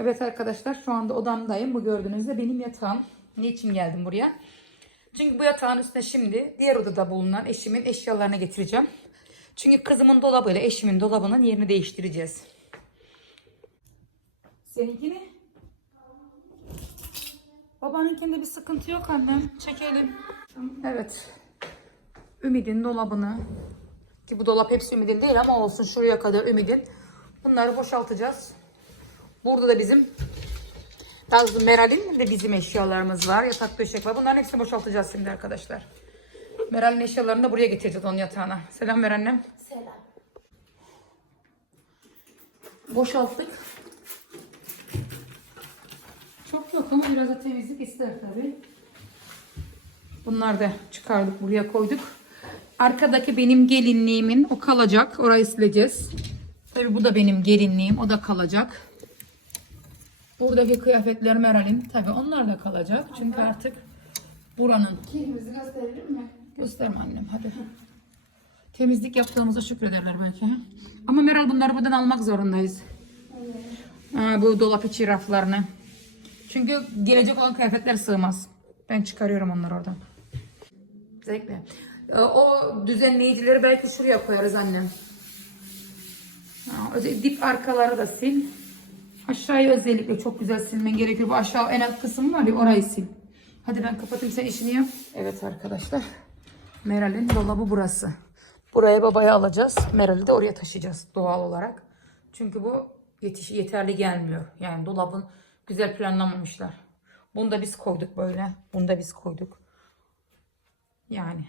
Evet arkadaşlar şu anda odamdayım. Bu gördüğünüz de benim yatağım. Niçin geldim buraya? Çünkü bu yatağın üstüne şimdi diğer odada bulunan eşimin eşyalarını getireceğim. Çünkü kızımın dolabıyla eşimin dolabının yerini değiştireceğiz. Seninkini? Babanınkinde bir sıkıntı yok annem. Çekelim. Evet. Ümid'in dolabını ki bu dolap hepsi Ümid'in değil ama olsun şuraya kadar Ümid'in. Bunları boşaltacağız. Burada da bizim daha doğrusu Meral'in ve bizim eşyalarımız var. Yatak döşek var. Bunların hepsini boşaltacağız şimdi arkadaşlar. Meral'in eşyalarını da buraya getireceğiz onun yatağına. Selam ver annem. Selam. Boşalttık. Çok yok ama biraz da temizlik ister tabii. Bunları da çıkardık buraya koyduk. Arkadaki benim gelinliğimin o kalacak. Orayı sileceğiz. Tabii bu da benim gelinliğim. O da kalacak. Buradaki kıyafetler Meral'in. Tabii onlar da kalacak. Çünkü artık buranın. Kilimizi gösterelim mi? Gösterme annem hadi. Temizlik yaptığımıza şükrederler belki. Ama Meral bunları buradan almak zorundayız. Ha, bu dolap içi raflarını. Çünkü gelecek olan kıyafetler sığmaz. Ben çıkarıyorum onları oradan. Zevkle. Ee, O düzenleyicileri belki şuraya koyarız annem. Ha, dip arkaları da sil. Aşağıyı özellikle çok güzel silmen gerekiyor. Bu aşağı en alt kısmı var ya orayı sil. Hadi ben kapatayım sen işini yap. Evet arkadaşlar. Meral'in dolabı burası. Buraya babaya alacağız. Meral'i de oraya taşıyacağız doğal olarak. Çünkü bu yetiş yeterli gelmiyor. Yani dolabın güzel planlamamışlar. Bunu da biz koyduk böyle. Bunu da biz koyduk. Yani.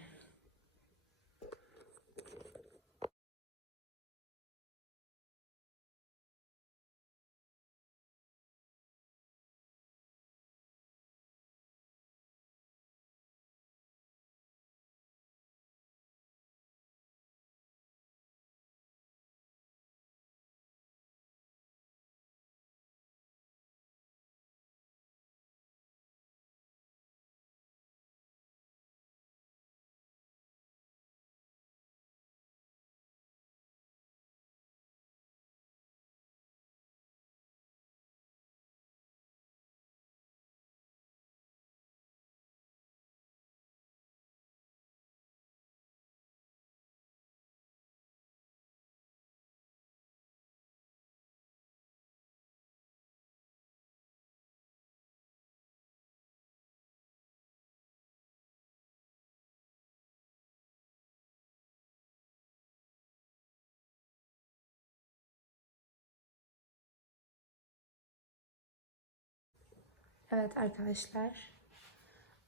Evet arkadaşlar.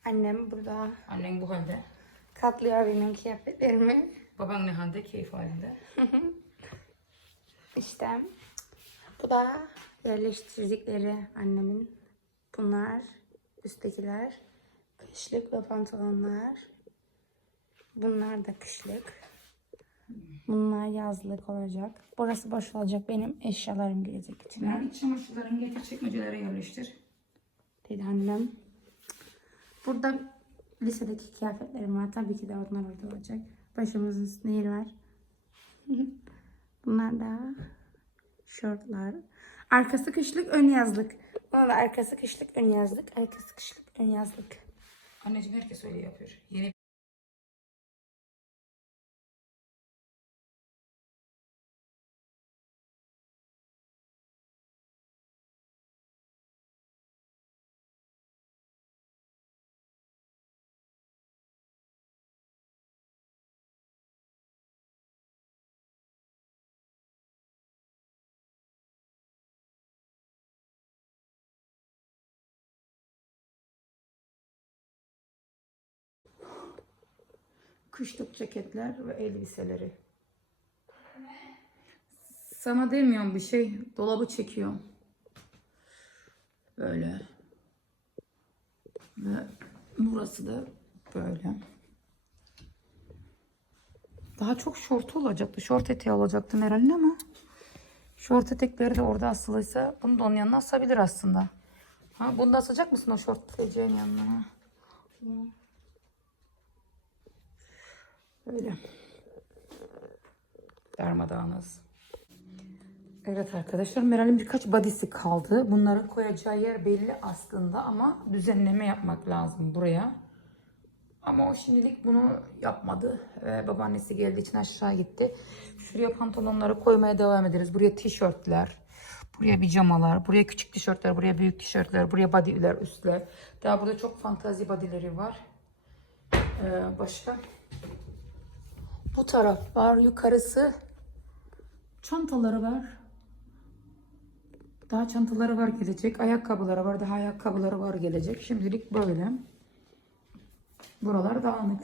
Annem burada Annen bu halde. katlıyor benim kıyafetlerimi. Baban ne halde? Keyif halinde. İşte bu da yerleştirdikleri annemin. Bunlar üsttekiler kışlık ve pantolonlar. Bunlar da kışlık. Bunlar yazlık olacak. Burası boş olacak. Benim eşyalarım gelecek içine. İç çamaşırlarını getir çekmecelere yerleştir. Dedi annem. Burada lisedeki kıyafetlerim var. Tabii ki de onlar orada olacak. Başımızın üstünde yeri var. Bunlar da şortlar. Arkası kışlık, ön yazlık. Buna da arkası kışlık, ön yazlık. Arkası kışlık, ön yazlık. Anneciğim herkes öyle yapıyor. Yeni kışlık ceketler ve elbiseleri. Sana demiyorum bir şey. Dolabı çekiyor. Böyle. Ve burası da böyle. Daha çok şortu olacaktı. Şort eteği olacaktı Meral'in ama şort etekleri de orada asılıysa bunu da onun yanına asabilir aslında. Ha, bunu da asacak mısın o şort eteğin yanına? ha? Öyle. Darmadağınız. Evet arkadaşlar Meral'in birkaç badisi kaldı. Bunların koyacağı yer belli aslında ama düzenleme yapmak lazım buraya. Ama o şimdilik bunu yapmadı. Ve babaannesi geldiği için aşağı gitti. Şuraya pantolonları koymaya devam ederiz. Buraya tişörtler, buraya pijamalar, buraya küçük tişörtler, buraya büyük tişörtler, buraya bodyler, üstler. Daha burada çok fantazi bodyleri var. Ee, başka? Bu taraf var. Yukarısı çantaları var. Daha çantaları var gelecek. Ayakkabıları var. Daha ayakkabıları var gelecek. Şimdilik böyle. Buralar dağınık.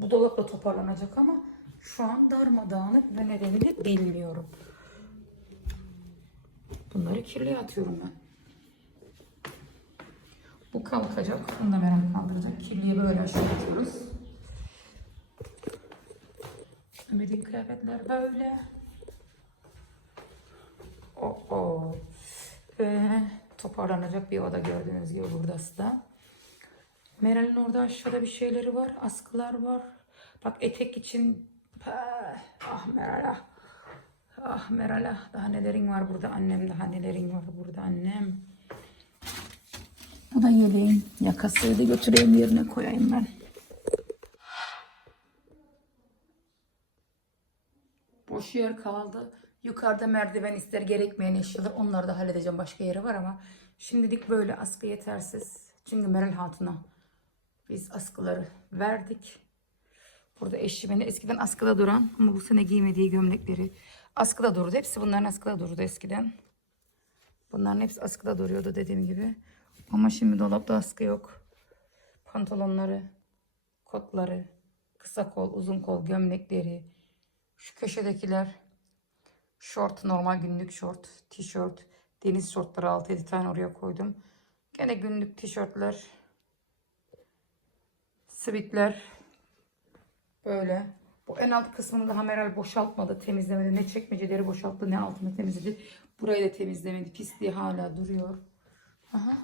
Bu dolap da toparlanacak ama şu an darmadağınık ve nedenini bilmiyorum. Bunları kirliye atıyorum ben. Bu kalkacak. Bunu da merak kaldıracak. Kirliye böyle aşağı atıyoruz. Ümidin kıyafetler böyle. Oh, oh. Ve toparlanacak bir oda gördüğünüz gibi burası da. Meral'in orada aşağıda bir şeyleri var. Askılar var. Bak etek için. Ah, Ah Meral ah. Ah Meral ah. Daha nelerin var burada annem. Daha nelerin var burada annem. Bu da yeleğin yakasıydı. Götüreyim yerine koyayım ben. Boş yer kaldı. Yukarıda merdiven ister gerekmeyen eşyalar. Onları da halledeceğim. Başka yeri var ama şimdilik böyle askı yetersiz. Çünkü Meral Hatun'a biz askıları verdik. Burada eşimin eskiden askıda duran ama bu sene giymediği gömlekleri askıda durdu. Hepsi bunların askıda durdu eskiden. Bunların hepsi askıda duruyordu dediğim gibi. Ama şimdi dolapta askı yok. Pantolonları, kotları, kısa kol, uzun kol, gömlekleri, şu köşedekiler, şort, normal günlük şort, tişört, deniz şortları 6-7 tane oraya koydum. Gene günlük tişörtler, sivitler, böyle. Bu en alt kısmını daha Meral boşaltmadı, temizlemedi. Ne çekmeceleri boşalttı, ne altını temizledi. Burayı da temizlemedi. Pisliği hala duruyor. Aha.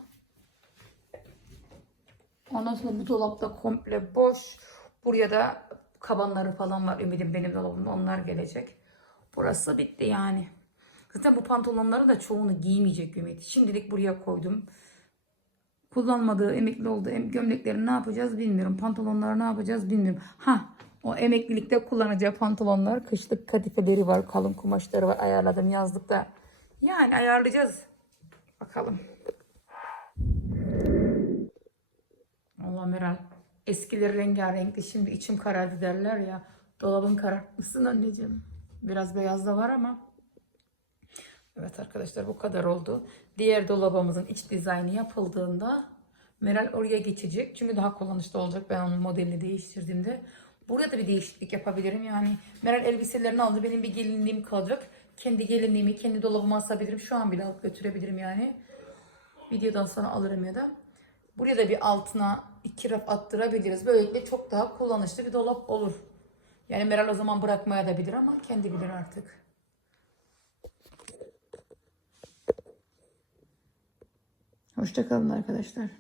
Ondan sonra bu dolapta komple boş. Buraya da kabanları falan var. Ümidim benim dolabımda. Onlar gelecek. Burası bitti yani. Zaten bu pantolonları da çoğunu giymeyecek Ümit. Şimdilik buraya koydum. Kullanmadığı, emekli olduğu em- gömlekleri ne yapacağız bilmiyorum. Pantolonları ne yapacağız bilmiyorum. Ha o emeklilikte kullanacağı pantolonlar, kışlık kadifeleri var, kalın kumaşları var. Ayarladım yazlıkta. Yani ayarlayacağız. Bakalım. Allah Meral. Eskileri rengarenkti. Şimdi içim karardı derler ya. Dolabın karartmışsın anneciğim. Biraz beyaz da var ama. Evet arkadaşlar bu kadar oldu. Diğer dolabımızın iç dizaynı yapıldığında Meral oraya geçecek. Çünkü daha kullanışlı olacak. Ben onun modelini değiştirdiğimde. Buraya da bir değişiklik yapabilirim. Yani Meral elbiselerini aldı. Benim bir gelinliğim kalacak. Kendi gelinliğimi kendi dolabıma asabilirim. Şu an bile alıp götürebilirim yani. Videodan sonra alırım ya da. Buraya da bir altına iki raf attırabiliriz. Böylelikle çok daha kullanışlı bir dolap olur. Yani Meral o zaman bırakmaya da bilir ama kendi bilir artık. Hoşçakalın arkadaşlar.